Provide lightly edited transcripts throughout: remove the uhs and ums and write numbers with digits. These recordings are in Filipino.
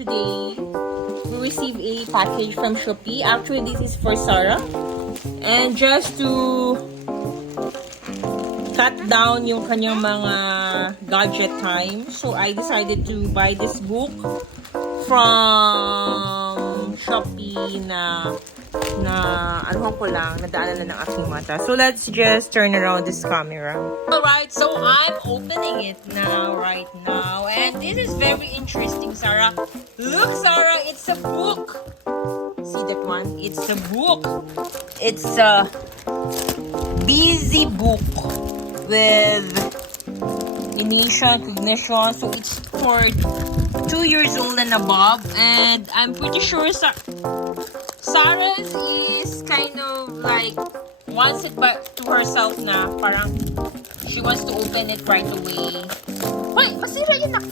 Today we received a package from Shopee. Actually, this is for Sarah, and just to cut down yung kanyang mga gadget time, so I decided to buy this book from Shopee na ano ko lang, nadaanan na ng aking mata. So let's just turn around this camera. Alright, so I'm opening it now, right now. And this is very interesting, Sarah. Look, Sarah, it's a book. See that one? It's a book. It's a busy book with initial cognition. So it's for 2 years old and above. And I'm pretty sure Sarah's is kind of like wants it but to herself na. Parang she wants to open it right away. Hoy, masira yun na.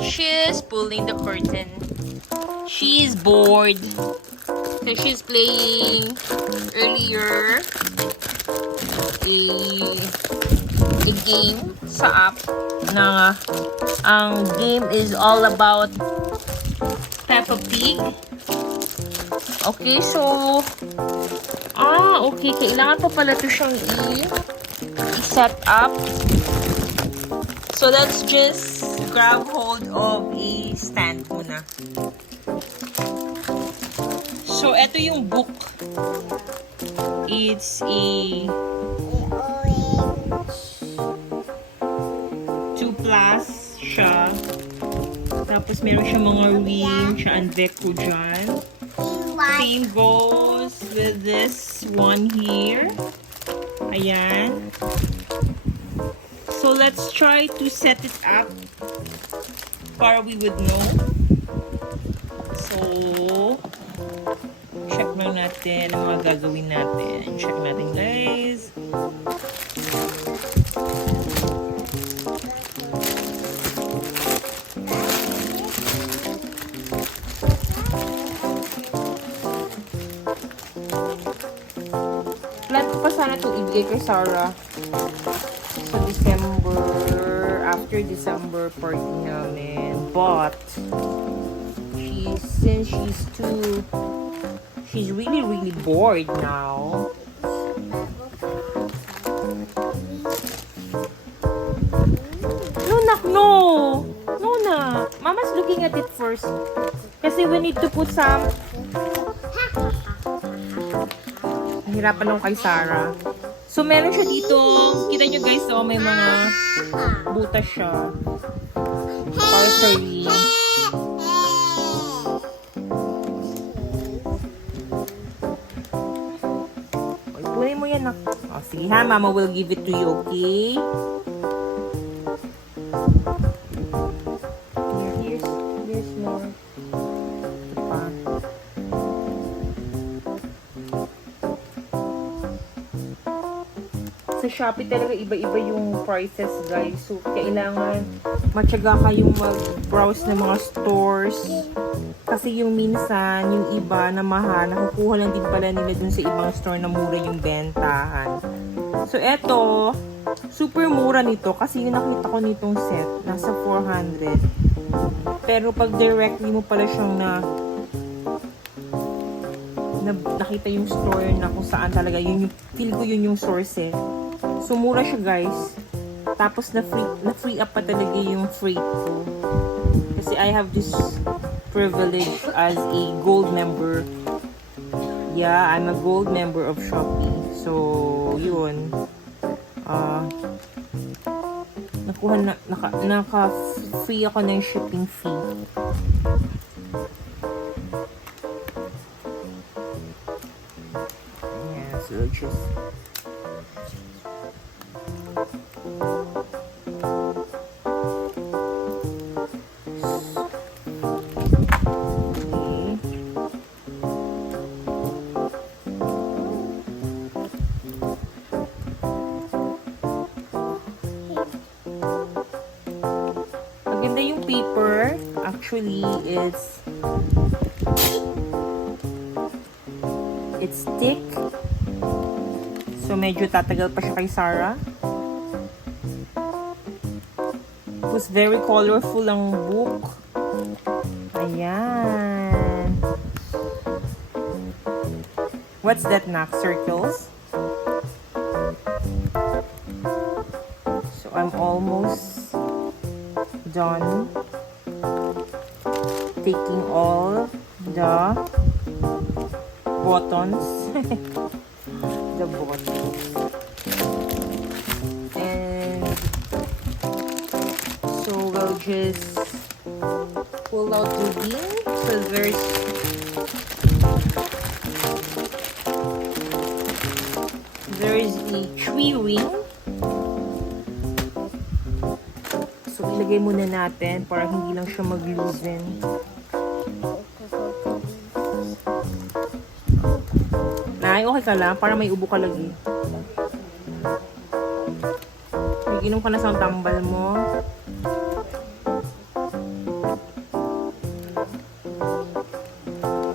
She's pulling the curtain. She's bored. So she's playing earlier a game sa app na ang game is all about Peppa Pig. Okay, so okay, kailangan pa pala ito siyang i-set up. So let's just grab hold of a stand muna. So ito yung book. It's a 2+ siya. Tapos meron siya mga ring, siya ang deco dyan. Same goes with this one here. Ayan. So let's try to set it up para we would know. So check lang natin ang mga gagawin natin. Check natin, guys. Plan ko pa sana ito ibigay kay Sarah sa December, after December party namin. But since she's really bored now. No, nak, no. No, na. Mama's looking at it first. Kasi we need to put some. Hirapan lang kay Sarah. So, meron siya dito. Kita nyo guys, oh, may mga butas siya. Para sa ring. Punin mo yan. Oh, sige ha, Mama will give it to you, okay? Here's more. Sa Shopee talaga iba-iba yung prices, guys. So, kailangan matyaga kayong mag-browse ng mga stores. Kasi yung minsan, yung iba na mahal, nakukuha lang din pala nila dun sa ibang store na mura yung bentahan. So, eto, super mura nito. Kasi yung nakita ko nitong set, nasa 400. Pero pag directly mo pala siyang nakita yung store na kung saan talaga, yun yung, feel ko yun yung source eh. So, mura siya, guys. Tapos, na-free up pa talaga yung freight ko. Kasi I have this privilege as a gold member. Yeah, I'm a gold member of Shopee. So, yun. Naka-free ako ng shipping fee. Yeah, so just Maganda yung paper. Actually, it's thick. So, medyo tatagal pa siya kay Sarah. It was very colorful ang book. Ayan. What's that, Nak? Circles? So, I'm almost done taking all the buttons. The buttons. And so, we'll just pull out the wing. So, there's a tree wing. So, ilagay muna natin para hindi lang siya mag-loosen. Nay, okay ka lang? Para may ubo ka lagi. Nag-inom ka na sa tambal mo.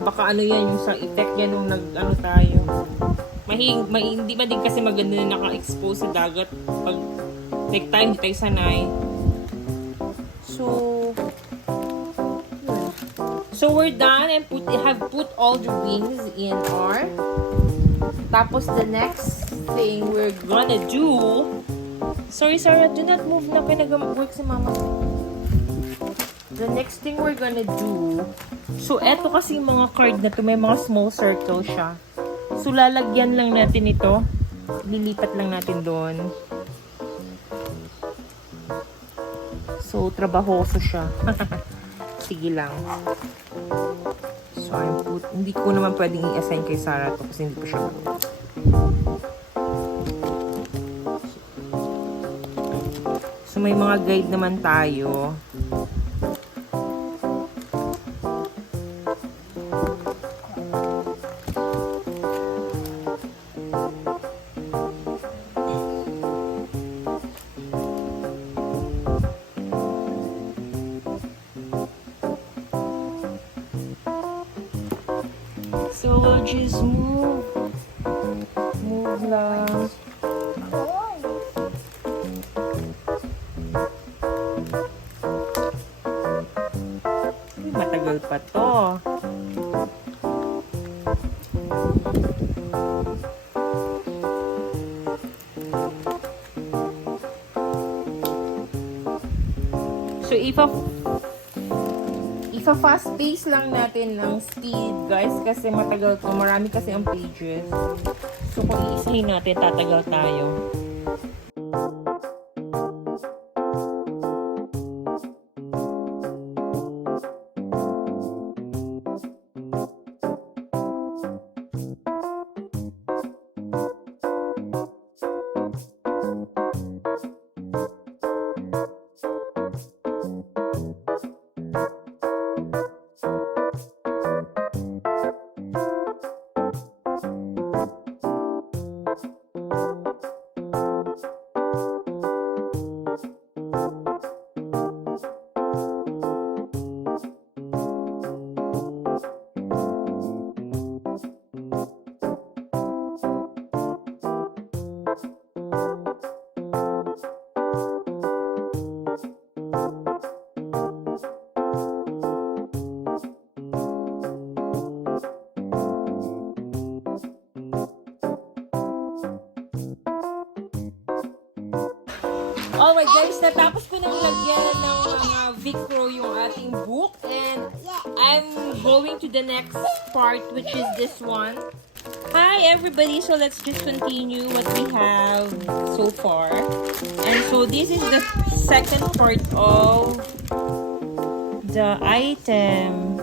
Baka ano yan, yung sa effect yan nung nag-ano tayo. Hindi ba din kasi maganda na naka-expose sa dagat pag like tayo, hindi tayo sanay. So we're done and have put all the wings in our. Tapos the next thing we're gonna do. Sorry, Sarah, do not move na kayo nag-work si mama. The next thing we're gonna do. So eto kasi yung mga card na to, may mga small circle siya. So, lalagyan lang natin ito. Lilipat lang natin doon. So, trabahoso siya. Sige lang. So, hindi ko naman pwedeng i-assign kay Sarah to kasi hindi ko siya gawin. So, may mga guide naman tayo. So, we'll just move lang. Matagal pa to. So, fast pace lang natin ng speed, guys, kasi matagal to. Marami kasi ang pages. So, kung iisahin natin, tatagal tayo. Alright guys, natapos ko nang lagyan ng mga Vicro yung ating book and I'm going to the next part, which is this one. Hi everybody, so let's just continue what we have so far. And so this is the second part of the item.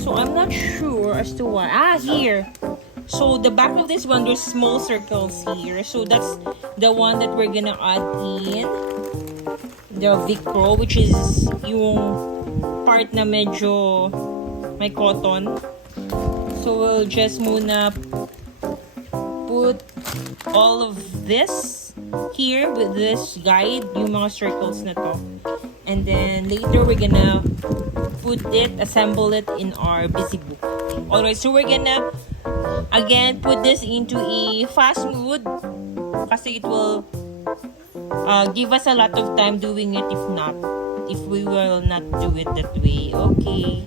So I'm not sure as to why. Here. So the back of this one, there's small circles here. So that's the one that we're gonna add in. The Vicro, which is yung part na medyo may cotton. So we'll just muna put all of this here with this guide, yung mga circles na to. And then later we're gonna assemble it in our busy book. Alright, so we're gonna again put this into a fast mode kasi it will give us a lot of time doing it if we will not do it that way. Okay.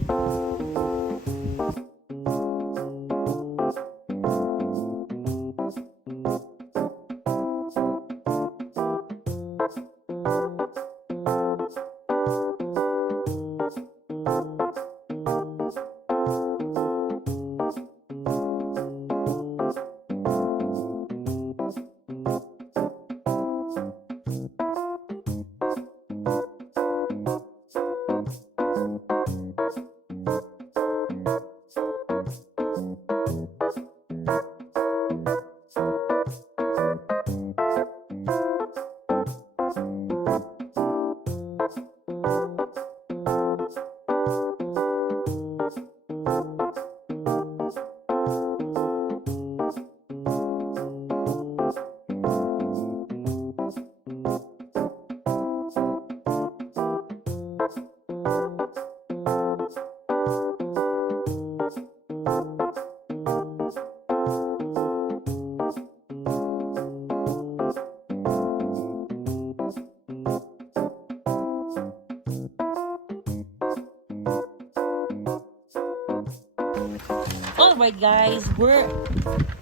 Alright guys, we're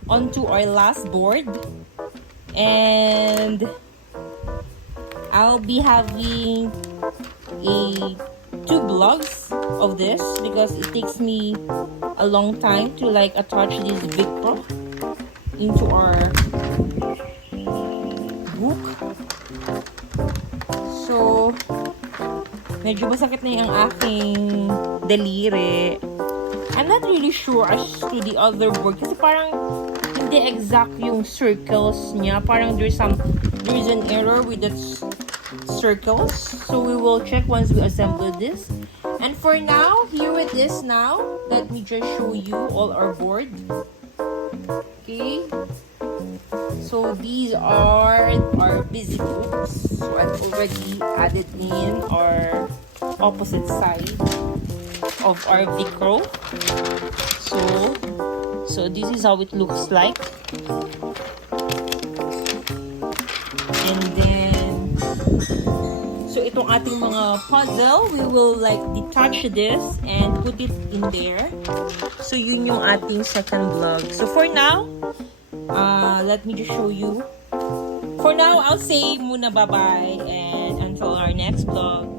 on to our last board, and I'll be having two blogs of this because it takes me a long time to like attach this big pro into our book. So medyo masakit na yung aking daliri. I'm not really sure as to the other board kasi parang hindi exact yung circles niya. Parang there's an error with the circles. So we will check once we assemble this. And for now, here it is now. Let me just show you all our board. Okay. So these are our busy books. So I've already added in our opposite side of our Vicro. So this is how it looks like. And then so itong ating mga puzzle, we will like detach this and put it in there. So yun yung ating second vlog. So for now, let me just show you. For now, I'll say muna bye-bye and until our next vlog.